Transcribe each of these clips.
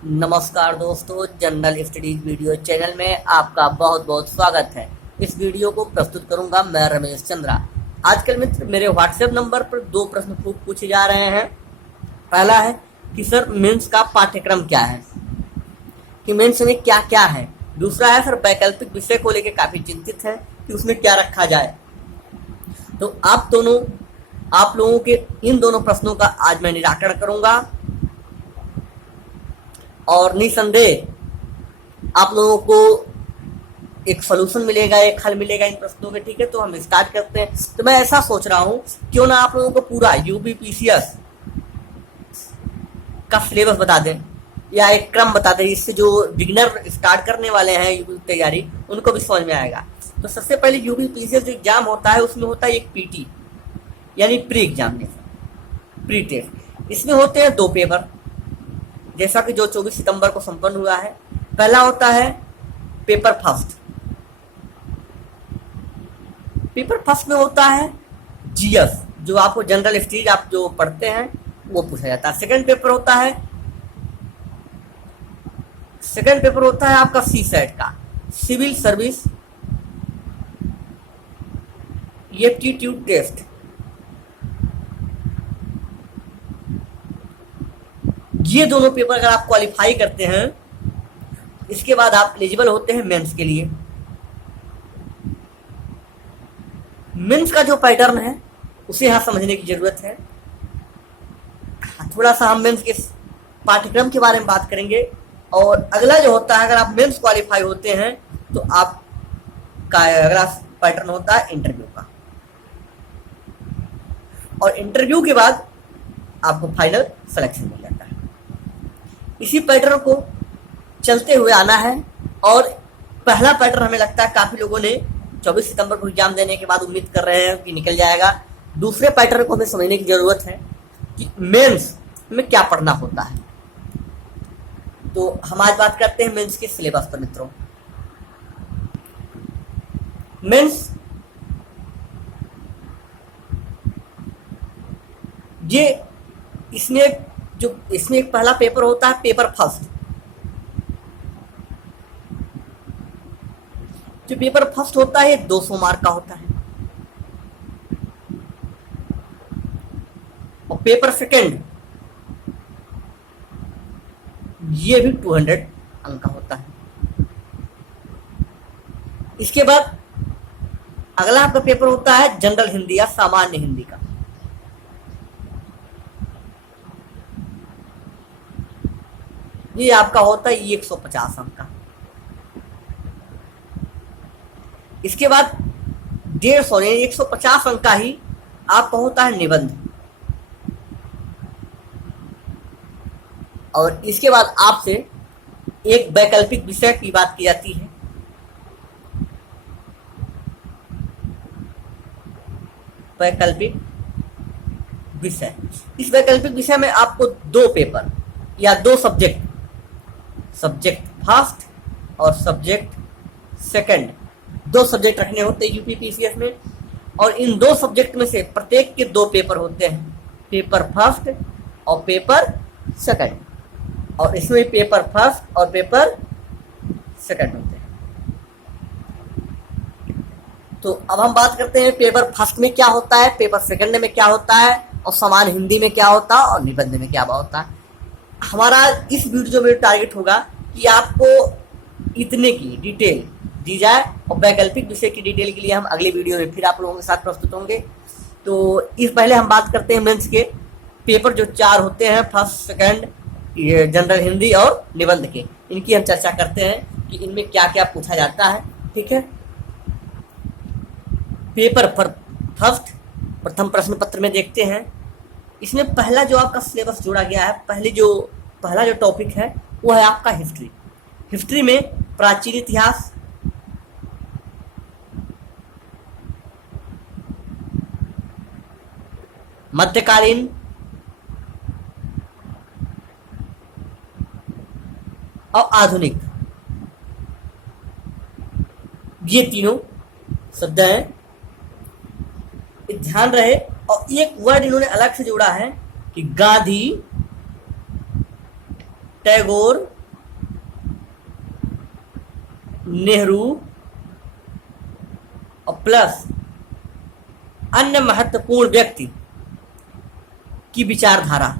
नमस्कार दोस्तों, general studies video channel में आपका बहुत बहुत स्वागत है। इस वीडियो को प्रस्तुत करूंगा मैं रमेश चंद्रा। आजकल मित्र मेरे व्हाट्सएप नंबर पर दो प्रश्न पूछे जा रहे हैं। पहला है कि सर मेंस का पाठ्यक्रम क्या है, कि मेंस में क्या क्या है। दूसरा है सर वैकल्पिक विषय को लेकर काफी चिंतित है कि उसमें क्या रखा जाए। तो आप लोगों के इन दोनों प्रश्नों का आज मैं निराकरण करूंगा और निसंदेह आप लोगों को एक सलूशन मिलेगा, एक हल मिलेगा इन प्रश्नों के। ठीक है, तो हम स्टार्ट करते हैं। तो मैं ऐसा सोच रहा हूं क्यों ना आप लोगों को पूरा यूबीपीसीएस का सिलेबस बता दें या एक क्रम बता दें, इससे जो बिगिनर स्टार्ट करने वाले हैं यूपी तैयारी उनको भी समझ में आएगा। तो सबसे पहले यूबीपीसीएस जो एग्जाम होता है उसमें होता है एक पीटी यानी प्री एग्जामिनेशन, प्री टेस्ट। इसमें होते हैं दो पेपर, जैसा कि जो 24 सितंबर को संपन्न हुआ है। पहला होता है पेपर फर्स्ट। पेपर फर्स्ट में होता है जीएस, जो आपको जनरल स्टडीज आप जो पढ़ते हैं वो पूछा जाता है। सेकंड पेपर होता है आपका सीसैट का, सिविल सर्विस एप्टीट्यूड टेस्ट। ये दोनों पेपर अगर आप क्वालिफाई करते हैं, इसके बाद आप एलिजिबल होते हैं मेंस के लिए। मेंस का जो पैटर्न है उसे यहां समझने की जरूरत है। थोड़ा सा हम मेंस के पाठ्यक्रम के बारे में बात करेंगे। और अगला जो होता है, अगर आप मेंस क्वालिफाई होते हैं तो आपका अगला पैटर्न होता है इंटरव्यू का, और इंटरव्यू के बाद आपको फाइनल सिलेक्शन मिल जाता है। इसी पैटर्न को चलते हुए आना है। और पहला पैटर्न हमें लगता है काफी लोगों ने 24 सितंबर को एग्जाम देने के बाद उम्मीद कर रहे हैं कि निकल जाएगा। दूसरे पैटर्न को हमें समझने की जरूरत है कि मेंस में क्या पढ़ना होता है। तो हम आज बात करते हैं मेंस के सिलेबस पर मित्रों। मेंस इसमें एक पहला पेपर होता है पेपर फर्स्ट। जो पेपर फर्स्ट होता है 200 मार्क का होता है, और पेपर सेकंड ये भी 200 अंक का होता है। इसके बाद अगला आपका पेपर होता है जनरल हिंदी या सामान्य हिंदी का। ये आपका होता है 150 अंक का। इसके बाद 150 यानी 150 अंक का ही आपका होता है निबंध। और इसके बाद आपसे एक वैकल्पिक विषय की बात की जाती है। वैकल्पिक विषय, इस वैकल्पिक विषय में आपको दो पेपर या दो सब्जेक्ट फर्स्ट और सब्जेक्ट सेकंड, दो सब्जेक्ट रखने होते हैं यूपीपीसीएस में। और इन दो सब्जेक्ट में से प्रत्येक के दो पेपर होते हैं, पेपर फर्स्ट और पेपर सेकंड। और इसमें पेपर फर्स्ट और पेपर सेकंड होते हैं। तो अब हम बात करते हैं पेपर फर्स्ट में क्या होता है, पेपर सेकंड में क्या होता है, और सामान्य हिंदी में क्या होता है, और निबंध में क्या होता है। हमारा इस वीडियो में टारगेट होगा कि आपको इतने की डिटेल दी जाए, और वैकल्पिक विषय की डिटेल के लिए हम अगले वीडियो में फिर आप लोगों के साथ प्रस्तुत होंगे। तो इस पहले हम बात करते हैं मेंस के पेपर जो 4 होते हैं, फर्स्ट सेकंड, ये जनरल हिंदी और निबंध के। इनकी हम चर्चा करते हैं कि इनमें क्या क्या पूछा जाता है। ठीक है, पेपर फर्स्ट प्रथम प्रश्न पत्र में देखते हैं। इसमें पहला जो आपका सिलेबस जोड़ा गया है, पहला जो टॉपिक है वो है आपका हिस्ट्री। हिस्ट्री में प्राचीन इतिहास, मध्यकालीन और आधुनिक, ये तीनों शब्द हैं। ध्यान रहे। और एक वर्ड इन्होंने अलग से जोड़ा है कि गांधी टैगोर, नेहरू और प्लस अन्य महत्वपूर्ण व्यक्ति की विचारधारा।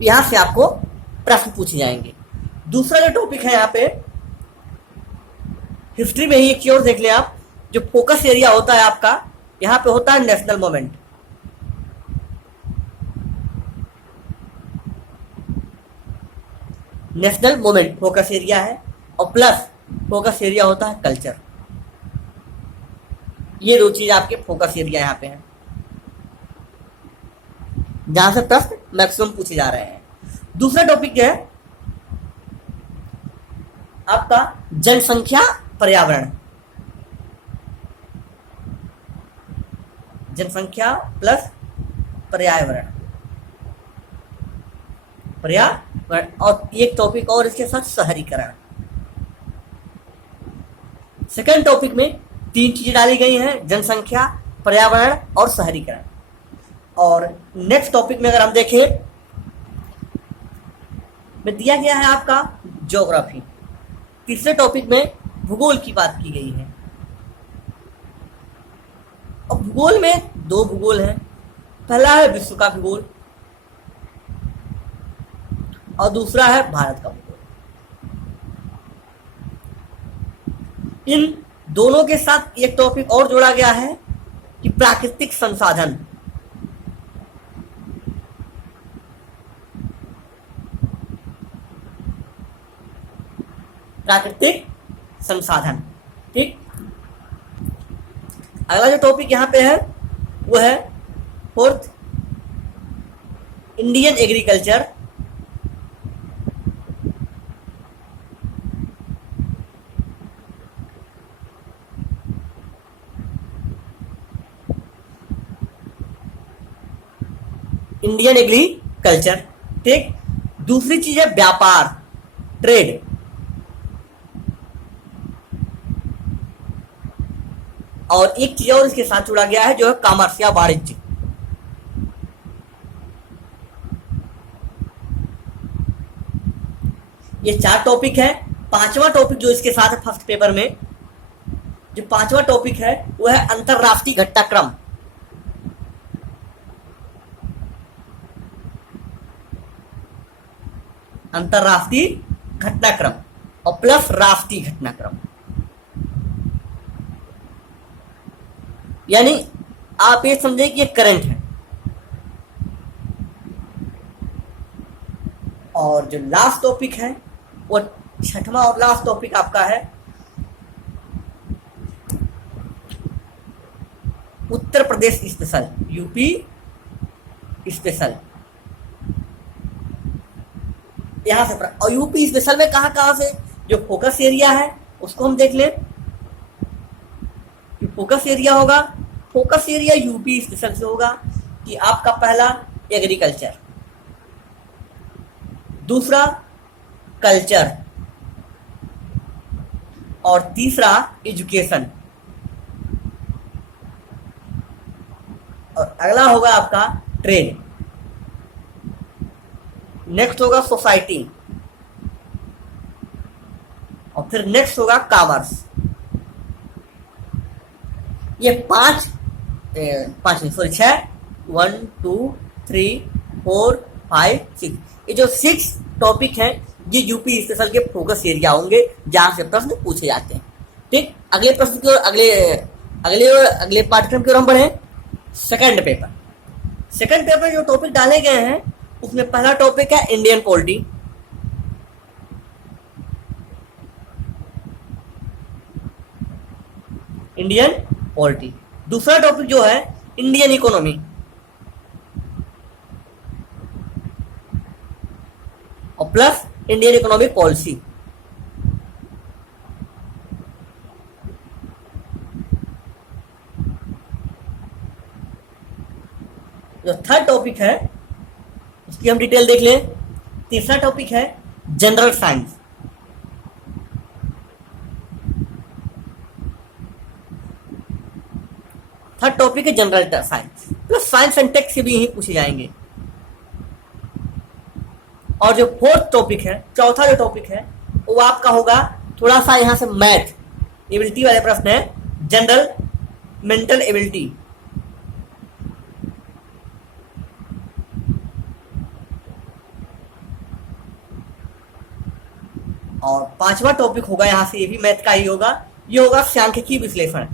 यहां से आपको प्रश्न पूछे जाएंगे। दूसरा जो टॉपिक है यहाँ पे, हिस्ट्री में ही एक चीज और देख ले आप, जो फोकस एरिया होता है आपका, यहां पे होता है national moment. National moment focus area है, और प्लस फोकस एरिया होता है कल्चर। ये दो चीज आपके फोकस एरिया यहां पे है, जहां से प्रश्न मैक्सिमम पूछे जा रहे हैं। दूसरा टॉपिक है आपका जनसंख्या पर्यावरण। जनसंख्या प्लस पर्यावरण, पर्यावरण, और एक टॉपिक और इसके साथ शहरीकरण। सेकंड टॉपिक में 3 चीजें डाली गई हैं, जनसंख्या, पर्यावरण और शहरीकरण। और नेक्स्ट टॉपिक में अगर हम देखें, में दिया गया है आपका ज्योग्राफी। तीसरे टॉपिक में भूगोल की बात की गई है। और भूगोल में 2 भूगोल हैं, पहला है विश्व का भूगोल और दूसरा है भारत का भूगोल। इन दोनों के साथ एक टॉपिक और जोड़ा गया है कि प्राकृतिक संसाधन। प्राकृतिक संसाधन, ठीक। अगला जो टॉपिक यहां पे है वो है 4th, Indian agriculture. Indian agriculture, ठीक। दूसरी चीज है व्यापार, ट्रेड। और एक चीज और इसके साथ जुड़ा गया है जो है कॉमर्स या वाणिज्य। ये 4 टॉपिक है। 5वां टॉपिक जो इसके साथ है फर्स्ट पेपर में, जो 5वां टॉपिक है वो है अंतरराष्ट्रीय घटनाक्रम। अंतरराष्ट्रीय घटनाक्रम और प्लस राष्ट्रीय घटनाक्रम। यानी आप ये समझे कि ये करंट है। और जो लास्ट टॉपिक है वो 6वां और लास्ट टॉपिक आपका है Uttar Pradesh special, UP special. यहां से और यूपी स्पेशल में कहां से जो फोकस एरिया है उसको हम देख लें। फोकस एरिया होगा, फोकस एरिया यूपी स्पेशल से होगा कि आपका पहला एग्रीकल्चर, दूसरा कल्चर और तीसरा एजुकेशन, और अगला होगा आपका ट्रेड। नेक्स्ट होगा सोसाइटी और फिर नेक्स्ट होगा कॉमर्स। ये 6 1 2 3 4 5 6, ये जो 6 टॉपिक हैं ये यूपी स्पेशल के फोकस एरिया होंगे जहां से प्रश्न पूछे जाते हैं, ठीक। अगले प्रश्न की ओर, अगले पाठ्यक्रम की ओर हम बढ़े। सेकंड पेपर में जो टॉपिक डाले गए हैं उसमें पहला टॉपिक है इंडियन पॉलिटी। Indian polity. दूसरा टॉपिक जो है इंडियन इकोनॉमी, और प्लस इंडियन इकोनॉमिक पॉलिसी। जो थर्ड टॉपिक है उसकी हम डिटेल देख लें। तीसरा टॉपिक है जनरल साइंस। थर्ड टॉपिक है general science, plus science and tech से भी यही पूछे जाएंगे। और जो फोर्थ टॉपिक है, चौथा जो टॉपिक है, वो आपका होगा थोड़ा सा यहाँ से मैथ एबिलिटी वाले प्रश्न है, जनरल मेंटल एबिलिटी। और पांचवा टॉपिक होगा यहाँ से, ये भी मैथ का ही होगा, ये होगा सांख्यिकी विश्लेषण।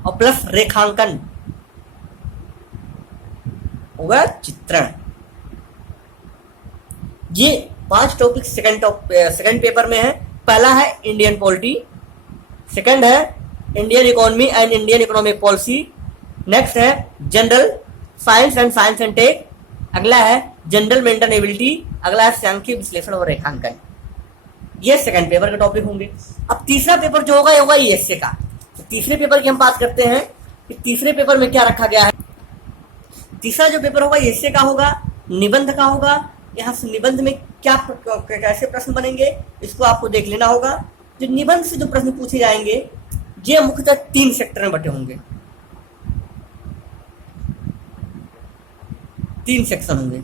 और प्लस रेखांकन होगा चित्रण। ये 5 टॉपिक सेकंड पेपर में है। पहला है इंडियन पॉलिटी, सेकंड है Indian economy and Indian economic policy, next है जनरल साइंस एंड टेक, अगला है जनरल मेंटल एबिलिटी, अगला है सांख्यिकी विश्लेषण और रेखांकन। ये सेकंड पेपर के टॉपिक होंगे। अब तीसरा पेपर जो होगा ये होगा ईएसए का। तो तीसरे पेपर की हम बात करते हैं कि तीसरे पेपर में क्या रखा गया है। तीसरा जो पेपर होगा ईएसए का होगा, निबंध का होगा। यहाँ से निबंध में क्या कैसे प्रश्न बनेंगे इसको आपको देख लेना होगा। जो निबंध से जो प्रश्न पूछे जाएंगे ये मुख्यतः 3 सेक्टर में बटे होंगे, 3 सेक्शन होंगे।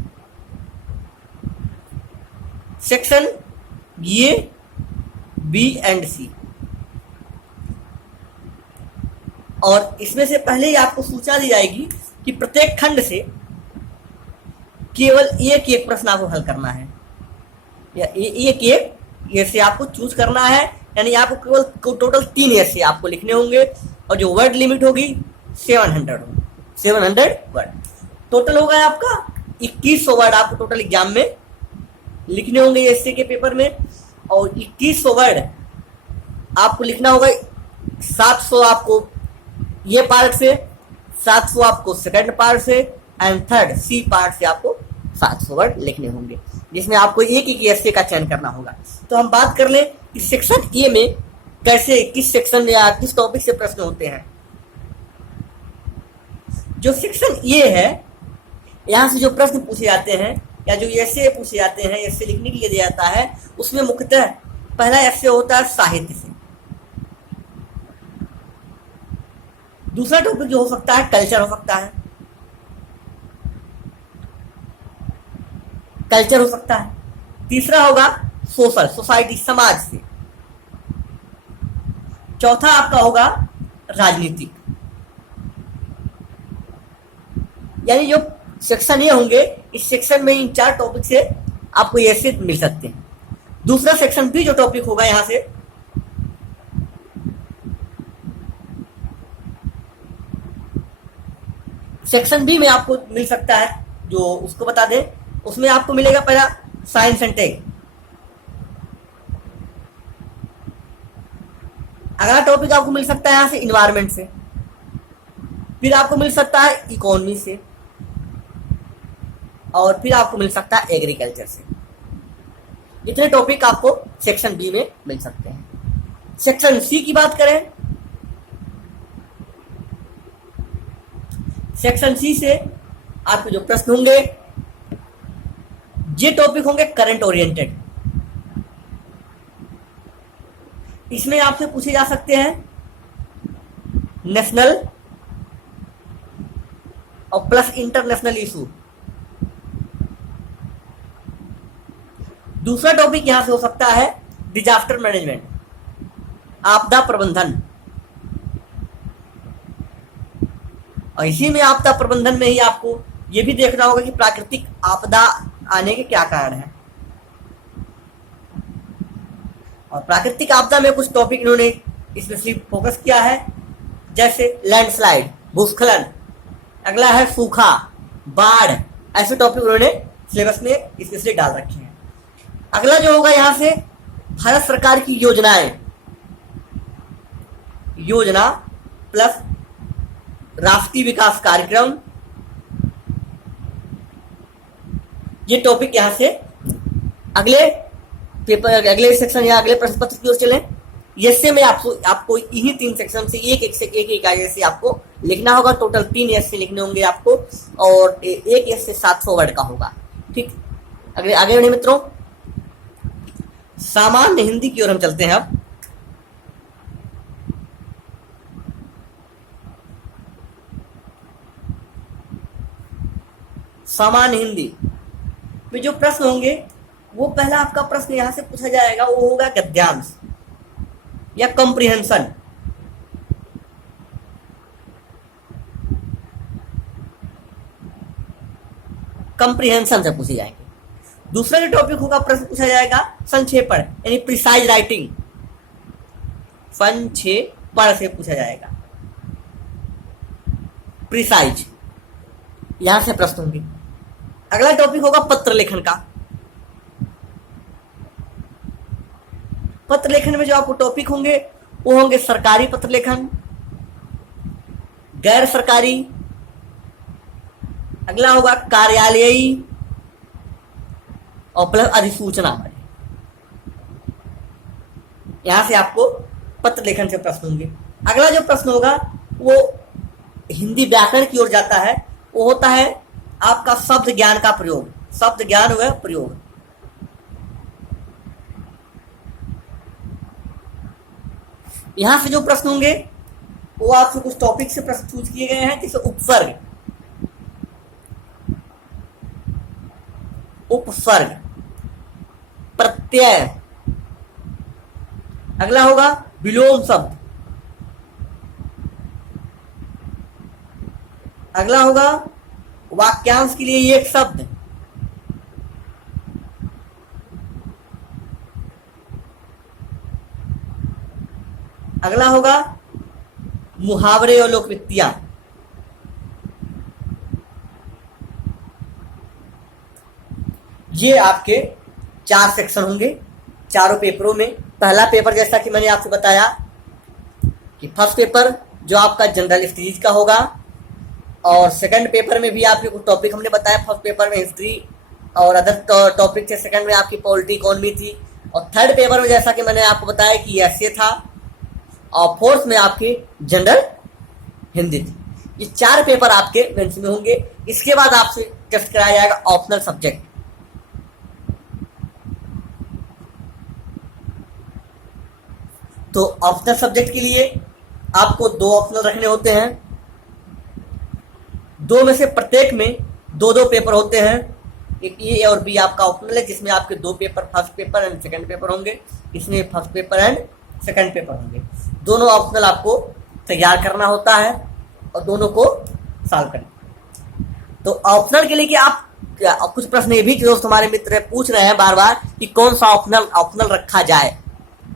सेक्शन ए, बी एंड सी। और इसमें से पहले ही आपको सूचना दी जाएगी कि प्रत्येक खंड से केवल एक प्रश्न आपको हल करना है, या एक ऐसे आपको चूज करना है। यानी आपको केवल टोटल 3 ऐसे आपको लिखने होंगे। और जो वर्ड लिमिट होगी 700 वर्ड टोटल होगा आपका। 2100 वर्ड आपको टोटल एग्जाम में लिखने होंगे एसए के पेपर में। और 2100 वर्ड आपको लिखना होगा। 700 आपको ये पार्ट से, 700 आपको सेकंड पार्ट से, एंड थर्ड सी पार्ट से आपको 700 वर्ड लिखने होंगे, जिसमें आपको एक एसए का चयन करना होगा। तो हम बात कर लें कि सेक्शन ए में कैसे, किस सेक्शन या किस टॉपिक से प्रश्न होते हैं। जो सेक्शन ए है, यहां से जो प्रश्न पूछे जाते हैं या जो एसए पूछे जाते हैं, एसए लिखने के लिए दिया जाता है, उसमें मुख्यतः पहला एसए होता है साहित्य से। दूसरा टॉपिक जो हो सकता है कल्चर हो सकता है, कल्चर हो सकता है। तीसरा होगा सोशल, सोसाइटी, समाज से। चौथा आपका होगा राजनीतिक। यानी जो सेक्शन ये होंगे, इस सेक्शन में इन 4 टॉपिक से आपको ऐसे मिल सकते हैं। दूसरा सेक्शन बी जो टॉपिक होगा यहां से, सेक्शन बी में आपको मिल सकता है, जो उसको बता दें, उसमें आपको मिलेगा पहला साइंस एंड टेक। अगला टॉपिक आपको मिल सकता है यहां से इन्वायरमेंट से, फिर आपको मिल सकता है इकोनॉमी से, और फिर आपको मिल सकता है एग्रीकल्चर से। इतने टॉपिक आपको सेक्शन बी में मिल सकते हैं। सेक्शन सी की बात करें, सेक्शन सी से आपके जो प्रश्न होंगे ये टॉपिक होंगे करंट ओरिएंटेड। इसमें आपसे पूछे जा सकते हैं नेशनल और प्लस इंटरनेशनल इशू। दूसरा टॉपिक यहां से हो सकता है डिजास्टर मैनेजमेंट, आपदा प्रबंधन। और इसी में आपदा प्रबंधन में ही आपको ये भी देखना होगा कि प्राकृतिक आपदा आने के क्या कारण है। और प्राकृतिक आपदा में कुछ टॉपिक इन्होंने स्पेशली फोकस किया है, जैसे लैंडस्लाइड, भूस्खलन, अगला है सूखा, बाढ़। ऐसे टॉपिक उन्होंने सिलेबस में स्पेशली डाल रखे हैं। अगला जो होगा यहां से भारत सरकार की योजनाएं, योजना प्लस राष्ट्रीय विकास कार्यक्रम, ये टॉपिक यहां से अगले पेपर, अगले सेक्शन या अगले प्रश्न पत्र की ओर चलें। ऐसे में आपको इन्हीं 3 सेक्शन से एक ऐसे आपको लिखना होगा। टोटल 3 ऐसे लिखने होंगे आपको, और एक ऐसे 700 वर्ड का होगा। ठीक, अगले आगे बढ़े मित्रों, सामान्य हिंदी की ओर हम चलते हैं। अब सामान्य हिंदी में जो प्रश्न होंगे, वो पहला आपका प्रश्न यहां से पूछा जाएगा, वो होगा गद्यांश या कॉम्प्रिहेंशन। कॉम्प्रिहेंशन से पूछे जाएंगे। दूसरा जो टॉपिक होगा, प्रश्न पूछा जाएगा संक्षेपण यानी प्रिसाइज राइटिंग, संक्षेपण से पूछा जाएगा, प्रिसाइज, यहां से प्रश्न होंगे। अगला टॉपिक होगा पत्र लेखन का। पत्र लेखन में जो आपको टॉपिक होंगे वो होंगे सरकारी पत्र लेखन, गैर सरकारी, अगला होगा कार्यालयीय और प्लस अधिसूचना। यहां से आपको पत्र लेखन से प्रश्न होंगे। अगला जो प्रश्न होगा वो हिंदी व्याकरण की ओर जाता है, वो होता है आपका शब्द ज्ञान का प्रयोग, शब्द ज्ञान व प्रयोग। यहां से जो प्रश्न होंगे वो आपसे कुछ टॉपिक से प्रश्न पूछ किए गए हैं, जैसे उपसर्ग, उपसर्ग, प्रत्यय, अगला होगा विलोम शब्द, अगला होगा वाक्यांश के लिए एक शब्द, अगला होगा मुहावरे और लोकवित्तियां, ये आपके 4 सेक्शन होंगे चारों पेपरों में। पहला पेपर जैसा कि मैंने आपसे बताया कि फर्स्ट पेपर जो आपका जनरल स्टडीज का होगा, और सेकंड पेपर में भी आपके कुछ टॉपिक हमने बताया। फर्स्ट पेपर में हिस्ट्री और अदर टॉपिक थे, सेकंड में आपकी पॉलिटी इकोनॉमी थी, और थर्ड पेपर में जैसा कि मैंने आपको बताया कि एसए था, और फोर्थ में आपकी जनरल हिंदी थी। ये 4 पेपर आपके मेंस में होंगे। इसके बाद आपसे टेस्ट कराया जाएगा ऑप्शनल सब्जेक्ट। तो ऑप्शनल सब्जेक्ट के लिए आपको 2 ऑप्शनल रखने होते हैं, 2 में से प्रत्येक में 2-2 पेपर होते हैं। एक ए और बी आपका ऑप्शनल है, जिसमें आपके 2 paper, first paper and second paper होंगे। इसमें first paper and second paper होंगे। दोनों ऑप्शनल आपको तैयार करना होता है और दोनों को सॉल्व करना। तो ऑप्शनल के लिए कि आप कुछ प्रश्न ये भी दोस्त हमारे मित्र पूछ रहे हैं बार बार कि कौन सा ऑप्शनल रखा जाए,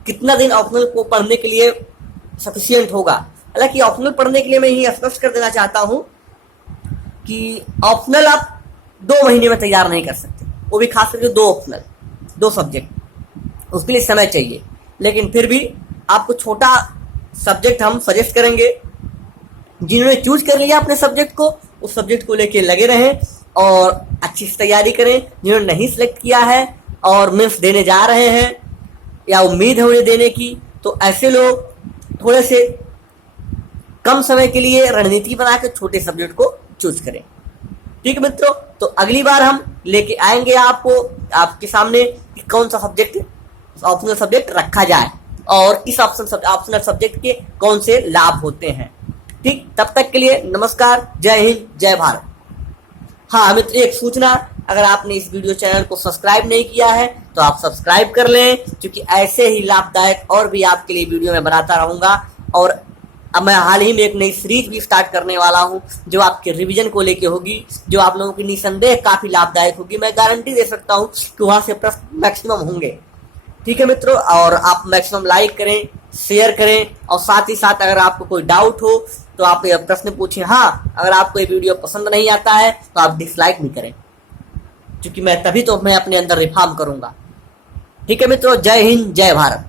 कितना दिन ऑप्शनल को पढ़ने के लिए सफिशिएंट होगा। हालांकि ऑप्शनल पढ़ने के लिए मैं यही स्पष्ट कर देना चाहता हूं कि ऑप्शनल आप 2 महीने में तैयार नहीं कर सकते, वो भी खास करके 2 ऑप्शनल, 2 सब्जेक्ट, उसके लिए समय चाहिए। लेकिन फिर भी आपको छोटा सब्जेक्ट हम सजेस्ट करेंगे। जिन्होंने चूज कर लिया अपने सब्जेक्ट को, उस सब्जेक्ट को लेके लगे रहें और अच्छी से तैयारी करें। जिन्होंने नहीं सिलेक्ट किया है और मेंस देने जा रहे हैं या उम्मीद है उन्हें देने की, तो ऐसे लोग थोड़े से कम समय के लिए रणनीति बनाकर छोटे सब्जेक्ट को चूज करें। ठीक है मित्रों, तो अगली बार हम लेके आएंगे आपको आपके सामने कि कौन सा सब्जेक्ट ऑप्शनल सब्जेक्ट रखा जाए और किस ऑप्शनल सब्जेक्ट के कौन से लाभ होते हैं। ठीक, तब तक के लिए नमस्कार, जय हिंद, जय भारत। हाँ मित्र, एक सूचना, अगर आपने इस वीडियो चैनल को सब्सक्राइब नहीं किया है तो आप सब्सक्राइब कर लें, क्योंकि ऐसे ही लाभदायक और भी आपके लिए वीडियो मैं बनाता रहूंगा। और अब मैं हाल ही में एक नई सीरीज भी स्टार्ट करने वाला हूं जो आपके रिवीजन को लेके होगी, जो आप लोगों की निसंदेह काफी लाभदायक होगी। मैं गारंटी दे सकता हूं कि वहां से प्रश्न मैक्सिमम होंगे। ठीक है मित्रों, और आप मैक्सिमम लाइक करें, शेयर करें, और साथ ही साथ अगर आपको कोई डाउट हो तो आप ये प्रश्न पूछें। हाँ, अगर आपको ये वीडियो पसंद नहीं आता है तो आप डिसलाइक भी करें, क्योंकि मैं तभी तो मैं अपने अंदर रिफॉर्म करूंगा। ठीक है मित्रों, जय हिंद, जय भारत।